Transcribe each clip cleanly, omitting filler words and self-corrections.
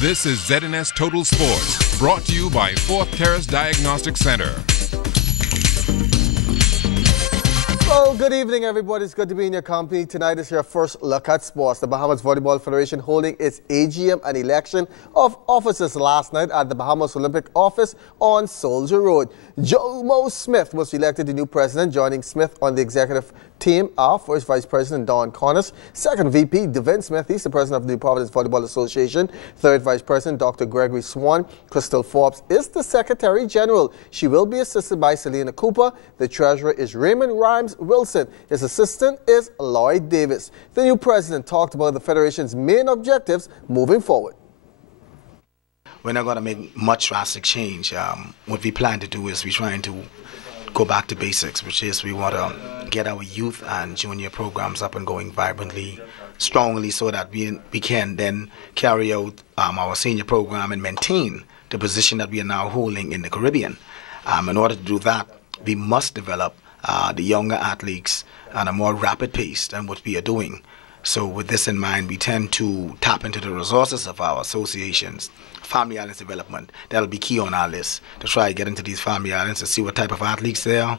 This is ZNS Total Sports, brought to you by Fourth Terrace Diagnostic Center. Well, good evening, everybody. It's good to be in your company. Tonight is your first look at sports. The Bahamas Volleyball Federation holding its AGM and election of officers last night at the Bahamas Olympic Office on Soldier Road. Jomo Smith was elected the new president, joining Smith on the executive team are First Vice President Don Connors, Second VP Devin Smith, he's the President of the New Providence Volleyball Association, Third Vice President Dr. Gregory Swan. Crystal Forbes is the Secretary General. She will be assisted by Selena Cooper. The Treasurer is Raymond Rhymes Wilson. His assistant is Lloyd Davis. The new president talked about the Federation's main objectives moving forward. We're not going to make much drastic change. What we plan to do is we're trying to go back to basics, which is we want to get our youth and junior programs up and going vibrantly, strongly, so that we can then carry out our senior program and maintain the position that we are now holding in the Caribbean. In order to do that, we must develop the younger athletes at a more rapid pace than what we are doing. So with this in mind, we tend to tap into the resources of our associations. Family islands development, that'll be key on our list, to try to get into these family islands to see what type of athletes there are.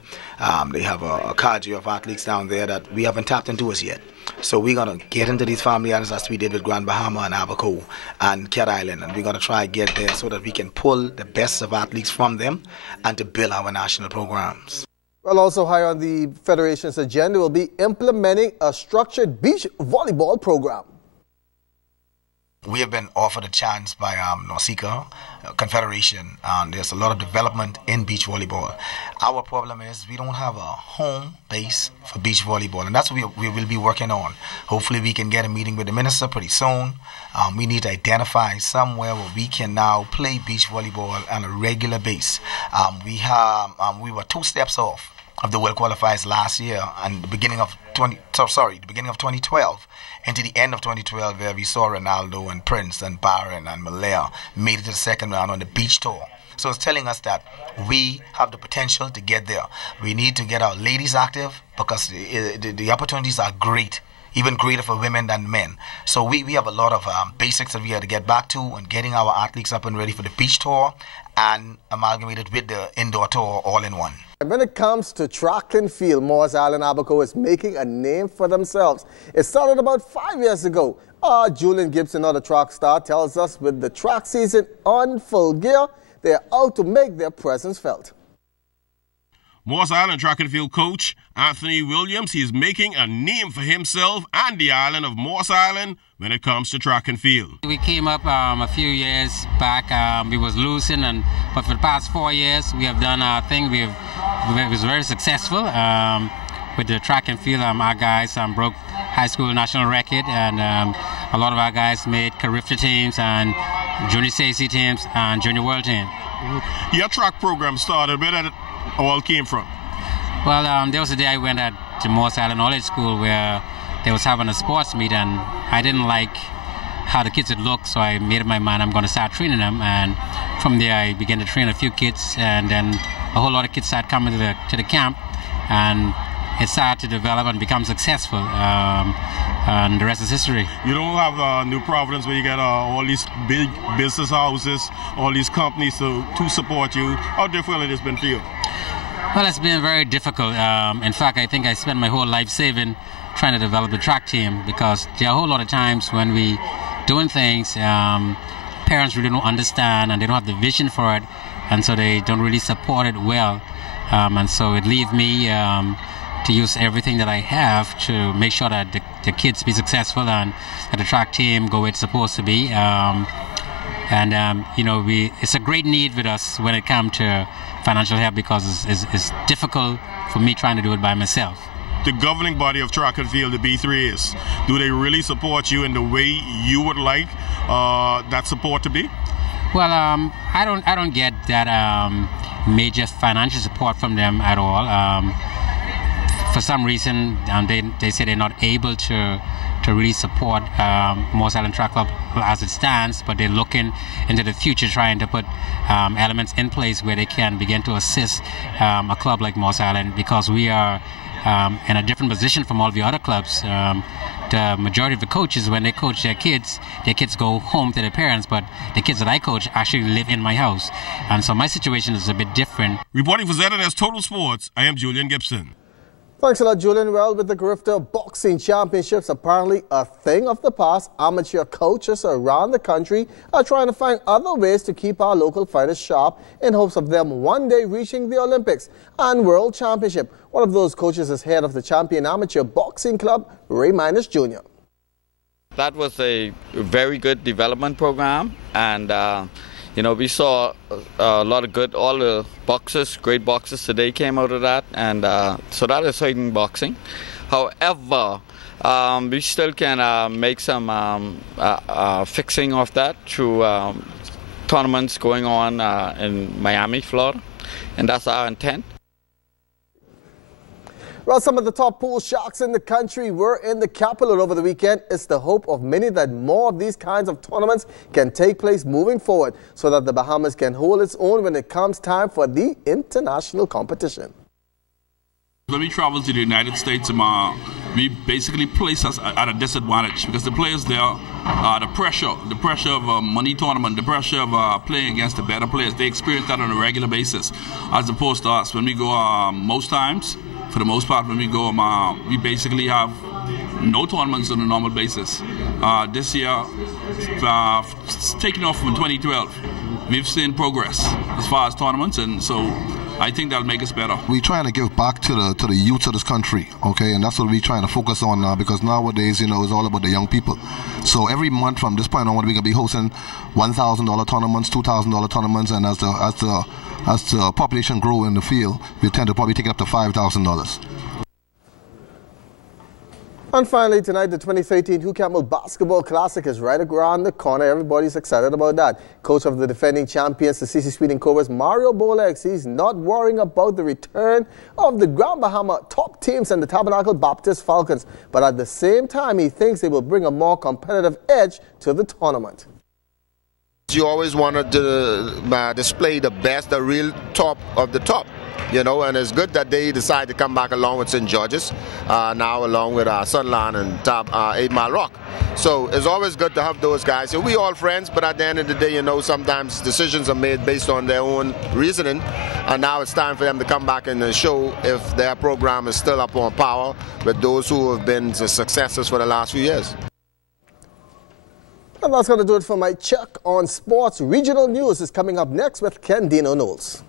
They have a cadre of athletes down there that we haven't tapped into as yet. So we're going to get into these family islands as we did with Grand Bahama and Abaco and Cat Island, and we're going to try to get there so that we can pull the best of athletes from them and to build our national programs. Well, also high on the Federation's agenda will be implementing a structured beach volleyball program. We have been offered a chance by NORCECA Confederation, and there's a lot of development in beach volleyball. Our problem is we don't have a home base for beach volleyball, and that's what we will be working on. Hopefully we can get a meeting with the minister pretty soon. We need to identify somewhere where we can now play beach volleyball on a regular basis. We were 2 steps off of the World Qualifiers last year, and the beginning of 2012 into the end of 2012, where we saw Ronaldo and Prince and Byron and Malaya made it to the second round on the beach tour. So it's telling us that we have the potential to get there. We need to get our ladies active because the opportunities are great, even greater for women than men. So we have a lot of basics that we have to get back to, and getting our athletes up and ready for the beach tour and amalgamated with the indoor tour all in one. When it comes to track and field, Morris Island Abaco is making a name for themselves. It started about 5 years ago. Julian Gibson, another track star, tells us with the track season on full gear, they're out to make their presence felt. Morris Island track and field coach Anthony Williams, he is making a name for himself and the island of Morris Island when it comes to track and field. We came up a few years back. We was losing, but for the past 4 years we have done our thing. It was very successful with the track and field. Our guys broke high school national record, and a lot of our guys made Carifta teams and junior CAC teams and junior world team. Your track program started, where did it all came from? Well, there was a day I went to Morris Island College School where they was having a sports meet, and I didn't like how the kids would look, so I made up my mind I'm going to start training them. And from there I began to train a few kids, and then a whole lot of kids started coming to the camp, and it started to develop and become successful, and the rest is history. You don't have New Providence where you get all these big business houses, all these companies to support you. How difficult it has been for you? Well, it's been very difficult. In fact, I think I spent my whole life saving trying to develop the track team, because there are a whole lot of times when we doing things, parents really don't understand and they don't have the vision for it, and so they don't really support it well, and so it leaves me to use everything that I have to make sure that the kids be successful and that the track team go where it's supposed to be. It's a great need with us when it comes to financial help, because it's difficult for me trying to do it by myself. The governing body of track and field, the B3s, do they really support you in the way you would like that support to be? Well, I don't get that major financial support from them at all. For some reason, they say they're not able to really support Morris Island Track Club as it stands, but they're looking into the future, trying to put elements in place where they can begin to assist a club like Morris Island, because we are in a different position from all the other clubs. the majority of the coaches, when they coach their kids go home to their parents, but the kids that I coach actually live in my house. And so my situation is a bit different. Reporting for ZNS Total Sports, I am Julian Gibson. Thanks a lot, Julian. Well, with the Grifter Boxing Championships apparently a thing of the past, amateur coaches around the country are trying to find other ways to keep our local fighters sharp in hopes of them one day reaching the Olympics and World Championship. One of those coaches is head of the Champion Amateur Boxing Club, Ray Minus Jr. That was a very good development program, and you know, we saw a lot of all the boxers, great boxers today came out of that, and so that is certain boxing. However, we still can make some fixing of that through tournaments going on in Miami, Florida, and that's our intent. Well, some of the top pool sharks in the country were in the capital over the weekend. It's the hope of many that more of these kinds of tournaments can take place moving forward so that the Bahamas can hold its own when it comes time for the international competition. When we travel to the United States, we basically place us at a disadvantage because the players there, the pressure of a money tournament, the pressure of playing against the better players, they experience that on a regular basis, as opposed to us. When we go most times, for the most part, when we go, we basically have no tournaments on a normal basis. This year, taking off from 2012, we've seen progress as far as tournaments, and so I think that'll make us better. We're trying to give back to the youth of this country, okay, and that's what we're trying to focus on now, because nowadays, you know, it's all about the young people. So every month from this point on, we're gonna be hosting $1,000 tournaments, $2,000 tournaments, and as the population grow in the field, we tend to probably take it up to $5,000. And finally, tonight, the 2013 Hugh Campbell Basketball Classic is right around the corner. Everybody's excited about that. Coach of the defending champions, the CC Sweden Cobras, Mario Bolex, he's not worrying about the return of the Grand Bahama top teams and the Tabernacle Baptist Falcons. But at the same time, he thinks they will bring a more competitive edge to the tournament. You always want to display the best, the real top of the top, you know, and it's good that they decide to come back along with St. George's, now along with Sunland and 8 Mile Rock. So it's always good to have those guys. We all friends, but at the end of the day, you know, sometimes decisions are made based on their own reasoning, and now it's time for them to come back and show if their program is still up on power with those who have been the successes for the last few years. And that's going to do it for my check on sports. Regional news is coming up next with Ken Dino Knowles.